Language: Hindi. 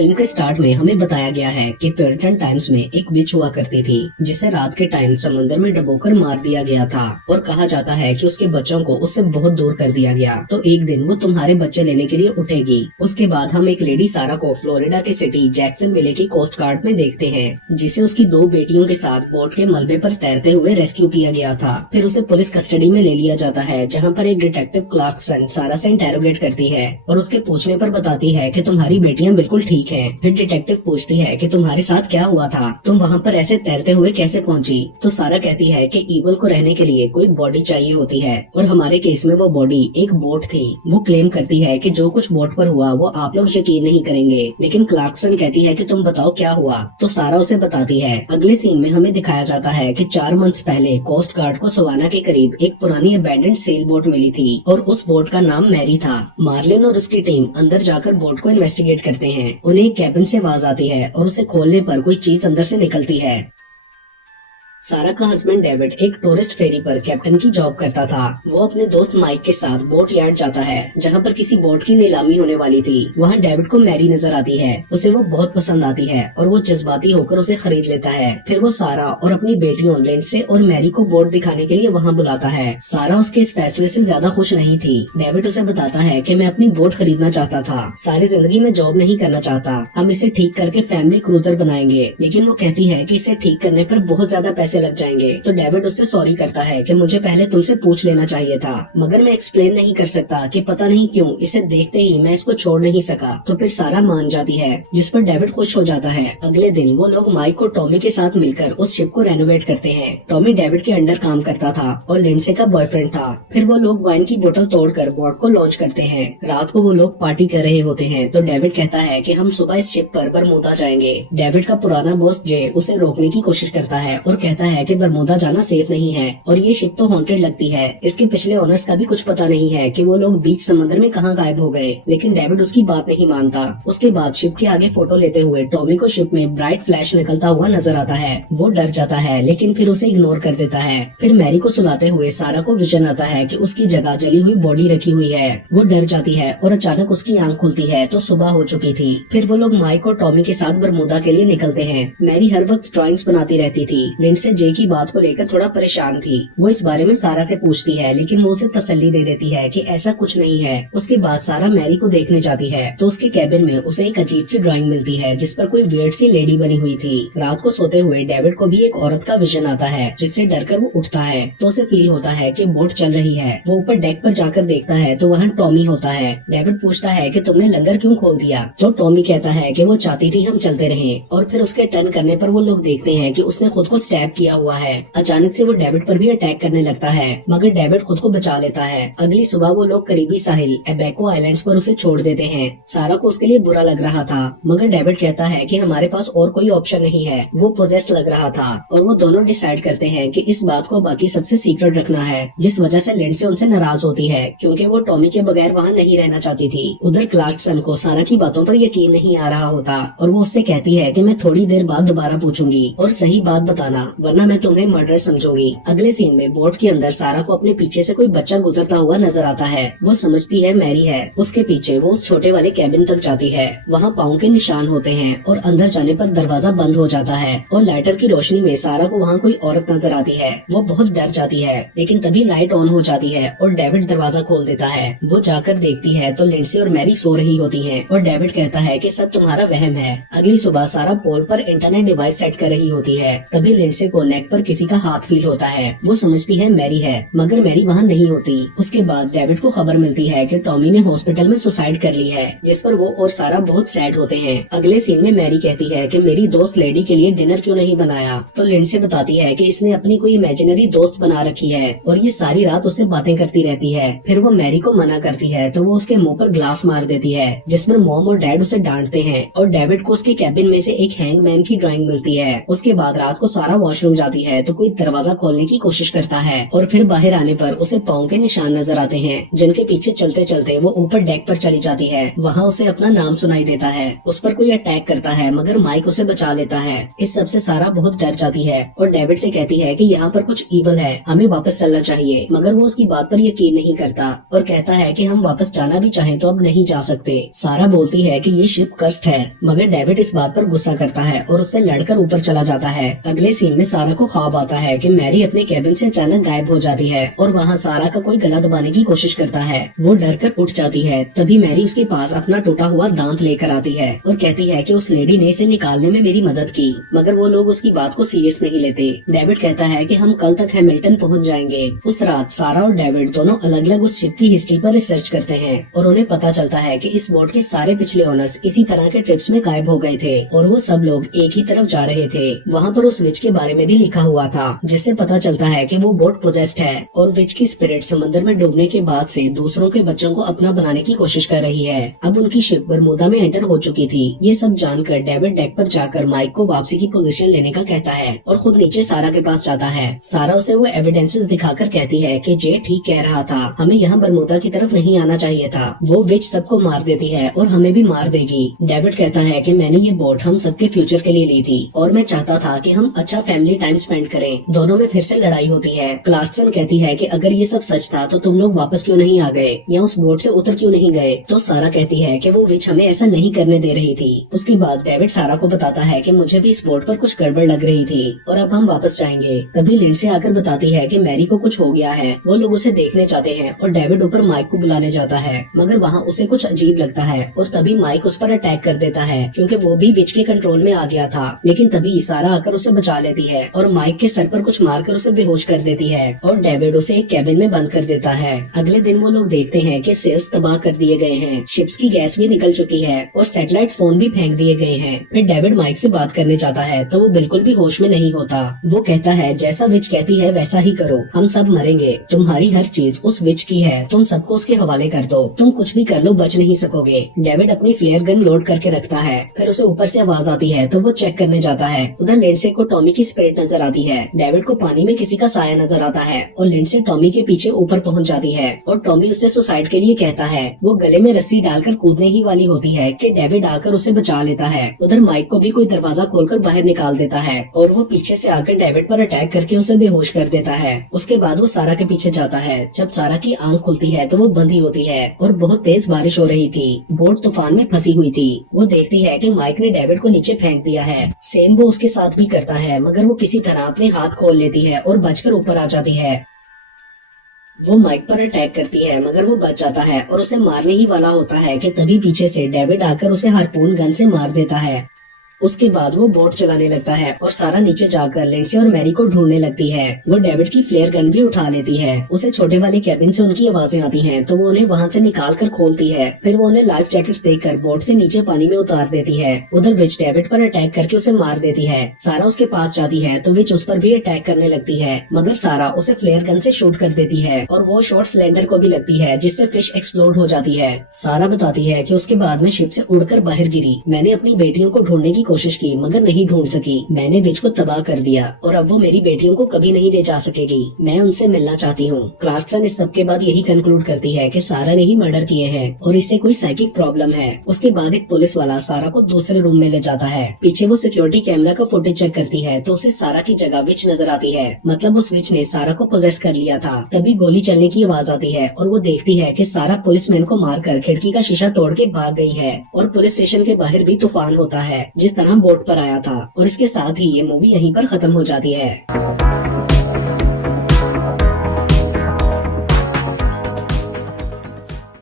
फिल्म के स्टार्ट में हमें बताया गया है कि प्यूरिटन टाइम्स में एक विच हुआ करती थी जिसे रात के टाइम समुद्र में डुबोकर मार दिया गया था और कहा जाता है कि उसके बच्चों को उससे बहुत दूर कर दिया गया। तो एक दिन वो तुम्हारे बच्चे लेने के लिए उठेगी। उसके बाद हम एक लेडी सारा को फ्लोरिडा के सिटी जैक्सनविले की कोस्ट गार्ड में देखते हैं, जिसे उसकी 2 बेटियों के साथ बोट के मलबे पर तैरते हुए रेस्क्यू किया गया था। फिर उसे पुलिस कस्टडी में ले लिया जाता है, जहाँ पर एक डिटेक्टिव क्लार्कसन सारा से इंटेरोगेट करती है और उसके पूछने पर बताती है कि तुम्हारी बेटियां बिल्कुल ठीक हैं। फिर डिटेक्टिव पूछती है कि तुम्हारे साथ क्या हुआ था, तुम वहाँ पर ऐसे तैरते हुए कैसे पहुँची। तो सारा कहती है कि ईगल को रहने के लिए कोई बॉडी चाहिए होती है और हमारे केस में वो बॉडी एक बोट थी। वो क्लेम करती है कि जो कुछ बोट पर हुआ वो आप लोग यकीन नहीं करेंगे, लेकिन क्लार्कसन कहती है कि तुम बताओ क्या हुआ। तो सारा उसे बताती है। अगले सीन में हमें दिखाया जाता है कि 4 मंथ्स पहले कोस्ट गार्ड को सवाना के करीब एक पुरानी अबैंडन्ड सेल बोट मिली थी और उस बोट का नाम मैरी था। मार्लिन और उसकी टीम अंदर जाकर बोट को इन्वेस्टिगेट करते हैं। उन्हें एक कैबिन से आवाज आती है और उसे खोलने पर कोई चीज अंदर से निकलती है। सारा का हस्बैंड डेविड एक टूरिस्ट फेरी पर कैप्टन की जॉब करता था। वो अपने दोस्त माइक के साथ बोट यार्ड जाता है, जहाँ पर किसी बोट की नीलामी होने वाली थी। वहाँ डेविड को मैरी नजर आती है। उसे वो बहुत पसंद आती है और वो जज्बाती होकर उसे खरीद लेता है। फिर वो सारा और अपनी बेटियों लिंडसे और मैरी को बोट दिखाने के लिए वहाँ बुलाता है। सारा उसके इस फैसले से ज्यादा खुश नहीं थी। डेविड उसे बताता है कि मैं अपनी बोट खरीदना चाहता था, सारी जिंदगी में जॉब नहीं करना चाहता। हम इसे ठीक करके फैमिली क्रूजर बनाएंगे। लेकिन वो कहती है कि इसे ठीक करने पर बहुत ज्यादा पैसे लग जाएंगे। तो डेविड उससे सॉरी करता है कि मुझे पहले तुमसे पूछ लेना चाहिए था, मगर मैं एक्सप्लेन नहीं कर सकता कि पता नहीं क्यों इसे देखते ही मैं इसको छोड़ नहीं सका। तो फिर सारा मान जाती है, जिस पर डेविड खुश हो जाता है। अगले दिन वो लोग माइक और टॉमी के साथ मिलकर उस शिप को रेनोवेट करते हैं। टॉमी डेविड के अंडर काम करता था और लिंडसे का बॉयफ्रेंड था। फिर वो लोग वाइन की बोतल तोड़कर बोट को लॉन्च करते हैं। रात को वो लोग पार्टी कर रहे होते हैं तो डेविड कहता है कि हम सुबह इस शिप पर बरमूदा जाएंगे। डेविड का पुराना बॉस जे उसे रोकने की कोशिश करता है और कहता है कि बरमूदा जाना सेफ नहीं है और ये शिप तो हॉन्टेड लगती है। इसके पिछले ओनर्स का भी कुछ पता नहीं है कि वो लोग बीच समुद्र में कहाँ गायब हो गए। लेकिन डेविड उसकी बात नहीं मानता। उसके बाद शिप के आगे फोटो लेते हुए टॉमी को शिप में ब्राइट फ्लैश निकलता हुआ नजर आता है। वो डर जाता है लेकिन फिर उसे इग्नोर कर देता है। फिर मैरी को सुलाते हुए सारा को विजन आता है कि उसकी जगह जली हुई बॉडी रखी हुई है। वो डर जाती है और अचानक उसकी आंख खुलती है तो सुबह हो चुकी थी। फिर वो लोग माइक और टॉमी के साथ बरमूदा के लिए निकलते हैं। मैरी हर वक्त ड्राइंग्स बनाती रहती थी। लिंडसे जे की बात को लेकर थोड़ा परेशान थी। वो इस बारे में सारा से पूछती है, लेकिन वो उसे तसल्ली दे देती है कि ऐसा कुछ नहीं है। उसके बाद सारा मैरी को देखने जाती है तो उसके कैबिन में उसे एक अजीब सी ड्राइंग मिलती है जिस पर कोई वियर्ड सी लेडी बनी हुई थी। रात को सोते हुए डेविड को भी एक औरत का विजन आता है, जिससे डरकर वो उठता है तो उसे फील होता है कि बोट चल रही है। वो ऊपर डेक पर जाकर देखता है तो वहाँ टॉमी होता है। डेविड पूछता है कि तुमने लंगर क्यों खोल दिया। तो टॉमी कहता है कि वो चाहती थी हम चलते रहें। और फिर उसके टर्न करने पर वो लोग देखते हैं कि उसने खुद को स्टैब किया हुआ है। अचानक से वो डेविड पर भी अटैक करने लगता है, मगर डेविड खुद को बचा लेता है। अगली सुबह वो लोग करीबी साहिल एबेको आइलैंड्स पर उसे छोड़ देते हैं। सारा को उसके लिए बुरा लग रहा था, मगर डेविड कहता है कि हमारे पास और कोई ऑप्शन नहीं है। वो पोजेस लग रहा था और वो दोनों डिसाइड करते हैं कि इस बात को बाकी सबसे सीक्रेट रखना है, जिस वजह से लिंडसे उनसे नाराज होती है क्योंकि वो टॉमी के बगैर वहाँ नहीं रहना चाहती थी। उधर क्लार्कसन को सारा की बातों पर यकीन नहीं आ रहा होता और वो उससे कहती है कि मैं थोड़ी देर बाद दोबारा पूछूंगी और सही बात बताना, वरना मैं तुम्हें मर्डर समझूंगी। अगले सीन में बोट के अंदर सारा को अपने पीछे से कोई बच्चा गुजरता हुआ नजर आता है। वो समझती है मैरी है। उसके पीछे वो उस छोटे वाले कैबिन तक जाती है। वहाँ पाँव के निशान होते हैं और अंदर जाने पर दरवाजा बंद हो जाता है और लाइटर की रोशनी में सारा को वहाँ कोई औरत नजर आती है। वो बहुत डर जाती है, लेकिन तभी लाइट ऑन हो जाती है और डेविड दरवाजा खोल देता है। वो जाकर देखती है तो लिंडसे और मैरी सो रही होती है और डेविड कहता है कि सब तुम्हारा वहम है। अगली सुबह सारा पोल पर इंटरनेट डिवाइस सेट कर रही होती है। तभी लिंडसे को नेक पर किसी का हाथ फील होता है। वो समझती है मैरी है, मगर मैरी वहाँ नहीं होती। उसके बाद डेविड को खबर मिलती है कि टॉमी ने हॉस्पिटल में सुसाइड कर ली है, जिस पर वो और सारा बहुत सैड होते हैं। अगले सीन में मैरी कहती है कि मेरी दोस्त लेडी के लिए डिनर क्यों नहीं बनाया। तो लिंडसे बताती है कि इसने अपनी कोई इमेजिनरी दोस्त बना रखी है और ये सारी रात उससे बातें करती रहती है। फिर वो मैरी को मना करती है तो वो उसके मुंह पर ग्लास मार देती है, जिस पर मॉम और डैड उसे डांटते हैं और डेविड को उसके कैबिन में से एक हैंगमैन की ड्राइंग मिलती है। उसके बाद रात को सारा वॉशरूम वॉशरूम जाती है तो कोई दरवाजा खोलने की कोशिश करता है और फिर बाहर आने पर उसे पाँव के निशान नजर आते हैं, जिनके पीछे चलते चलते वो ऊपर डेक पर चली जाती है। वहाँ उसे अपना नाम सुनाई देता है। उस पर कोई अटैक करता है मगर माइक उसे बचा लेता है। इस सब से सारा बहुत डर जाती है और डेविड से कहती है कि यहाँ पर कुछ ईवल है, हमें वापस चलना चाहिए, मगर वो उसकी बात पर यकीन नहीं करता और कहता है कि हम वापस जाना भी चाहें तो अब नहीं जा सकते। सारा बोलती है कि ये शिप कर्स्ड है, मगर डेविड इस बात पर गुस्सा करता है और उससे लड़कर ऊपर चला जाता है। अगले सीन में सारा को ख्वाब आता है कि मैरी अपने कैबिन से अचानक गायब हो जाती है और वहाँ सारा का कोई गला दबाने की कोशिश करता है। वो डर कर उठ जाती है। तभी मैरी उसके पास अपना टूटा हुआ दांत लेकर आती है और कहती है कि उस लेडी ने इसे निकालने में मेरी मदद की, मगर वो लोग उसकी बात को सीरियस नहीं लेते। डेविड कहता है कि हम कल तक हैमिल्टन पहुंच जाएंगे। उस रात सारा और डेविड दोनों अलग अलग उस शिप की हिस्ट्री पर रिसर्च करते हैं और उन्हें पता चलता है कि इस बोट के सारे पिछले ओनर्स इसी तरह के ट्रिप्स में गायब हो गए थे और वो सब लोग एक ही तरफ जा रहे थे। वहाँ पर उस विच के बारे में भी लिखा हुआ था, जिससे पता चलता है कि वो बोट पोजेस्ड है और विच की स्पिरिट समंदर में डूबने के बाद से दूसरों के बच्चों को अपना बनाने की कोशिश कर रही है। अब उनकी शिप बरमूदा में एंटर हो चुकी थी। ये सब जानकर डेविड डेक पर जाकर माइक को वापसी की पोजीशन लेने का कहता है और खुद नीचे सारा के पास जाता है। सारा उसे वो एविडेंसेस दिखाकर कहती है कि जे ठीक कह रहा था, हमें यहाँ बरमूदा की तरफ नहीं आना चाहिए था। वो विच सबको मार देती है और हमें भी मार देगी। डेविड कहता है कि मैंने ये बोट हम सबके फ्यूचर के लिए ली थी और मैं चाहता था कि हम अच्छा फैमिली टाइम स्पेंड करें। दोनों में फिर से लड़ाई होती है। क्लार्कसन कहती है कि अगर ये सब सच था तो तुम लोग वापस क्यों नहीं आ गए या उस बोट से उतर क्यों नहीं गए। तो सारा कहती है कि वो विच हमें ऐसा नहीं करने दे रही थी। उसके बाद डेविड सारा को बताता है कि मुझे भी इस बोट पर कुछ गड़बड़ लग रही थी और अब हम वापस जाएंगे। तभी लिंडसे आकर बताती है कि मैरी को कुछ हो गया है। वो लोग उसे देखने चाहते हैं और डेविड ऊपर माइक को बुलाने जाता है, मगर वहाँ उसे कुछ अजीब लगता है और तभी माइक उस पर अटैक कर देता है क्योंकि वो भी विच के कंट्रोल में आ गया था। लेकिन तभी सारा आकर उसे बचा लेती है और माइक के सर पर कुछ मारकर उसे बेहोश कर देती है और डेविड उसे एक कैबिन में बंद कर देता है। अगले दिन वो लोग देखते हैं कि सेल्स तबाह कर दिए गए हैं, शिप्स की गैस भी निकल चुकी है और सैटेलाइट फोन भी फेंक दिए गए हैं। फिर डेविड माइक से बात करने जाता है तो वो बिल्कुल भी होश में नहीं होता। वो कहता है जैसा विच कहती है वैसा ही करो, हम सब मरेंगे, तुम्हारी हर चीज उस विच की है, तुम सबको उसके हवाले कर दो, तुम कुछ भी कर लो बच नहीं सकोगे। डेविड अपनी फ्लेयर गन लोड करके रखता है। फिर उसे ऊपर से आवाज आती है तो वो चेक करने जाता है। उधर लिंडसे को टॉमी की स्पिरिट नजर आती है। डेविड को पानी में किसी का साया नजर आता है और लिंडसे टॉमी के पीछे ऊपर पहुंच जाती है और टॉमी उससे सुसाइड के लिए कहता है। वो गले में रस्सी डालकर कूदने ही वाली होती है कि डेविड आकर उसे बचा लेता है। उधर माइक को भी कोई दरवाजा खोलकर बाहर निकाल देता है और वो पीछे से आकर डेविड पर अटैक करके उसे बेहोश कर देता है। उसके बाद वो सारा के पीछे जाता है। जब सारा की आंख खुलती है तो वो बंद ही होती है और बहुत तेज बारिश हो रही थी। बोट तूफान में फंसी हुई थी। वो देखती है कि माइक ने डेविड को नीचे फेंक दिया है। सेम वो उसके साथ भी करता है, मगर वो किसी तरह अपने हाथ खोल लेती है और बचकर ऊपर आ जाती है। वो माइक पर अटैक करती है मगर वो बच जाता है और उसे मारने ही वाला होता है कि तभी पीछे से डेविड आकर उसे हार्पून गन से मार देता है। उसके बाद वो बोट चलाने लगता है और सारा नीचे जाकर लिंडसे और मैरी को ढूंढने लगती है। वो डेविड की फ्लेयर गन भी उठा लेती है। उसे छोटे वाले कैबिन से उनकी आवाजें आती हैं तो वो उन्हें वहाँ से निकाल कर खोलती है। फिर वो उन्हें लाइफ जैकेट्स देकर बोट से नीचे पानी में उतार देती है। उधर विच डेविड पर अटैक करके उसे मार देती है। सारा उसके पास जाती है तो विच उस पर भी अटैक करने लगती है, मगर सारा उसे फ्लेयर गन से शूट कर देती है और वो शॉट सिलेंडर को भी लगती है, जिससे फिश एक्सप्लोड हो जाती है। सारा बताती है कि उसके बाद में शिप से उड़कर बाहर गिरी। मैंने अपनी बेटियों को ढूंढने की कोशिश की मगर नहीं ढूंढ सकी। मैंने विच को तबाह कर दिया और अब वो मेरी बेटियों को कभी नहीं ले जा सकेगी। मैं उनसे मिलना चाहती हूँ। क्लार्कसन इस सब के बाद यही कंक्लूड करती है कि सारा ने ही मर्डर किए हैं और इसे कोई साइकिक प्रॉब्लम है। उसके बाद एक पुलिस वाला सारा को दूसरे रूम में ले जाता है। पीछे वो सिक्योरिटी कैमरा का फुटेज चेक करती है तो उसे सारा की जगह विच नजर आती है। मतलब उस विच ने सारा को पोजेस कर लिया था। तभी गोली चलने की आवाज आती है और वो देखती है कि सारा पुलिसमैन को मारकर खिड़की का शीशा तोड़ के भाग गई है और पुलिस स्टेशन के बाहर भी तूफान होता है जिस तरह बोट पर आया था। और इसके साथ ही ये मूवी यहीं पर खत्म हो जाती है।